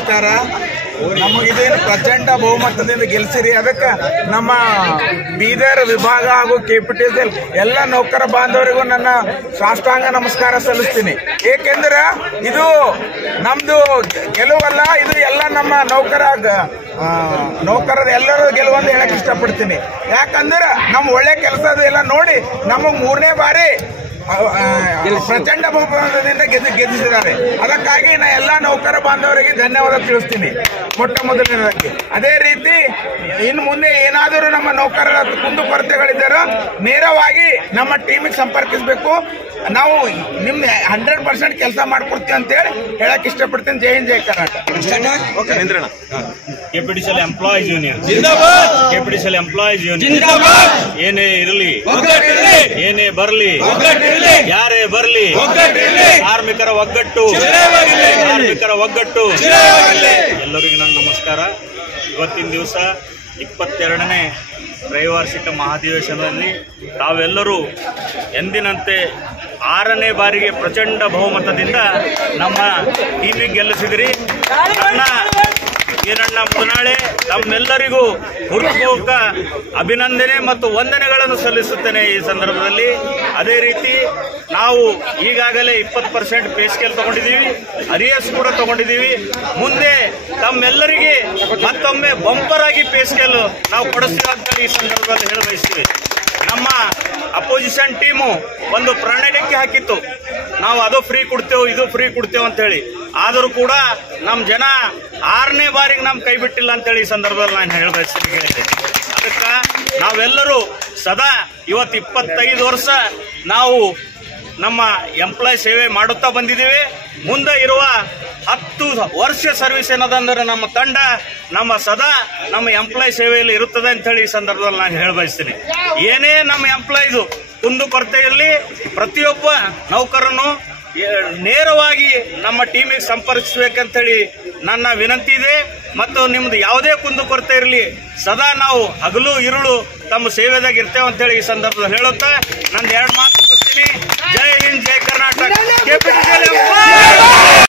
ನಮಸ್ಕಾರ. ನಮಗಿದೇನು ಪ್ರಚಂಡ ಬಹುಮತದಿಂದ ಗೆಲ್ಸಿರಿ. ಅದಕ್ಕೆ ನಮ್ಮ ಬೀದರ್ ವಿಭಾಗ ಹಾಗೂ KPTCL ಎಲ್ಲ ನೌಕರ ಬಾಂಧವರಿಗೂ ನನ್ನ ಸಾಷ್ಟಾಂಗ ನಮಸ್ಕಾರ ಸಲ್ಲಿಸ್ತೀನಿ. ಏಕೆಂದ್ರೆ ಇದು ನಮ್ದು ಗೆಲುವಲ್ಲ, ಇದು ಎಲ್ಲ ನಮ್ಮ ನೌಕರರ ಎಲ್ಲರೂ ಗೆಲುವಂತ ಹೇಳಕ್ ಇಷ್ಟಪಡ್ತೀನಿ. ಯಾಕಂದ್ರೆ ನಮ್ಮ ಒಳ್ಳೆ ಕೆಲಸದ ಎಲ್ಲ ನೋಡಿ ನಮಗ್ 3ನೇ ಬಾರಿ ಪ್ರಚಂಡ ಬಹುಮತದಿಂದ ಗೆದ್ದಿದ್ದಾರೆ. ಅದಕ್ಕಾಗಿ ನಾ ಎಲ್ಲಾ ನೌಕರ ಬಾಂಧವರಿಗೆ ಧನ್ಯವಾದ ತಿಳಿಸ್ತೀನಿ ಮೊಟ್ಟ ಮೊದಲನೇದಾಗಿ. ಅದೇ ರೀತಿ ಇನ್ನು ಮುಂದೆ ಏನಾದರೂ ನಮ್ಮ ನೌಕರರ ಕುಂದುಕೊರತೆಗಳಿದ್ದರೂ ನೇರವಾಗಿ ನಮ್ಮ ಟೀಮಿಗೆ ಸಂಪರ್ಕಿಸಬೇಕು. ನಾವು ನಿಮ್ಗೆ 100% ಕೆಲಸ ಮಾಡ್ಕೊಡ್ತೀವಿ ಅಂತೇಳಿ ಹೇಳಕ್ ಇಷ್ಟಪಡ್ತೀನಿ. ಜೈ ಹಿಂದ್, ಜೈ Karnataka. KPTCL employees union KPTCL employees union ಏನೇ ಇರಲಿ, ಏನೇ ಬರಲಿ, ಯಾರೇ ಬರಲಿ, ಕಾರ್ಮಿಕರ ಒಗ್ಗಟ್ಟು, ಎಲ್ಲರಿಗೂ ನನ್ನ ನಮಸ್ಕಾರ. ಇವತ್ತಿನ ದಿವಸ 22ನೇ ತ್ರೈವಾರ್ಷಿಕ ಮಹಾಧಿವೇಶನದಲ್ಲಿ ತಾವೆಲ್ಲರೂ ಎಂದಿನಂತೆ 6ನೇ ಬಾರಿಗೆ ಪ್ರಚಂಡ ಬಹುಮತದಿಂದ ನಮ್ಮ ಟೀಮಿಗೆ ಗೆಲ್ಲಿಸಿದಿರಿ. ಈರಣ್ಣ ಮುದನಾಳೆ ತಮ್ಮೆಲ್ಲರಿಗೂ ಹೃತ್ಪೂರ್ವಕ ಅಭಿನಂದನೆ ಮತ್ತು ವಂದನೆಗಳನ್ನು ಸಲ್ಲಿಸುತ್ತೇನೆ ಈ ಸಂದರ್ಭದಲ್ಲಿ. ಅದೇ ರೀತಿ ನಾವು ಈಗಾಗಲೇ 20% ಪೇ ಸ್ಕೇಲ್ ತಗೊಂಡಿದ್ದೀವಿ, ಅರಿಯಸ್ ಕೂಡ ತಗೊಂಡಿದ್ದೀವಿ. ಮುಂದೆ ತಮ್ಮೆಲ್ಲರಿಗೆ ಮತ್ತೊಮ್ಮೆ ಬಂಪರ್ ಆಗಿ ಪೇ ಸ್ಕೇಲ್ ನಾವು ಕೊಡಿಸ್ತೀವಿ ಅಂತ ಈ ಸಂದರ್ಭದಲ್ಲಿ ಹೇಳ ಬಯಸ್ತೀವಿ. ನಮ್ಮ ಅಪೋಸಿಷನ್ ಟೀಮು ಒಂದು ಪ್ರಣಾಳಿಕೆ ಹಾಕಿತ್ತು, ನಾವು ಅದು ಫ್ರೀ ಕೊಡ್ತೇವೆ, ಇದು ಫ್ರೀ ಕೊಡ್ತೇವೆ ಅಂತ ಹೇಳಿ. ಆದರೂ ಕೂಡ ನಮ್ಮ ಜನ 6ನೇ ಬಾರಿಗೆ ನಮ್ ಕೈ ಬಿಟ್ಟಿಲ್ಲ ಅಂತೇಳಿ ಈ ಸಂದರ್ಭದಲ್ಲಿ ನಾನು ಹೇಳ ಬಯಸ್ತೀನಿ. ಅದಕ್ಕೆ ನಾವೆಲ್ಲರೂ ಸದಾ ಇವತ್ತು 25 ವರ್ಷ ನಾವು ನಮ್ಮ ಎಂಪ್ಲಾಯ್ ಸೇವೆ ಮಾಡುತ್ತಾ ಬಂದಿದ್ದೇವೆ. ಮುಂದೆ ಇರುವ 10 ವರ್ಷ ಸರ್ವಿಸ್ ಏನದಂದ್ರೆ ನಮ್ಮ ತಂಡ ಸದಾ ನಮ್ಮ ಎಂಪ್ಲಾಯ್ ಸೇವೆಯಲ್ಲಿ ಇರುತ್ತದೆ ಅಂತ ಹೇಳಿ ಈ ಸಂದರ್ಭದಲ್ಲಿ ನಾನು ಹೇಳ ಬಯಸ್ತೀನಿ. ಏನೇ ನಮ್ಮ ಎಂಪ್ಲಾಯ್ದು ಕುಂದುಕೊರತೆ ಇರಲಿ, ಪ್ರತಿಯೊಬ್ಬ ನೌಕರನು ನೇರವಾಗಿ ನಮ್ಮ ಟೀಮಿಗೆ ಸಂಪರ್ಕಿಸಬೇಕಂತೇಳಿ ನನ್ನ ವಿನಂತಿ ಇದೆ. ಮತ್ತು ನಿಮ್ದು ಯಾವುದೇ ಕುಂದುಕೊರತೆ ಇರಲಿ, ಸದಾ ನಾವು ಹಗಲು ಇರುಳು ತಮ್ಮ ಸೇವೆದಾಗ ಇರ್ತೇವೆ ಅಂತೇಳಿ ಈ ಸಂದರ್ಭದಲ್ಲಿ ಹೇಳುತ್ತಾ ನನ್ನ 2 ಮಾತು ಮುಗಿಸ್ತೀನಿ. ಜೈ ಹಿಂದ್, ಜೈ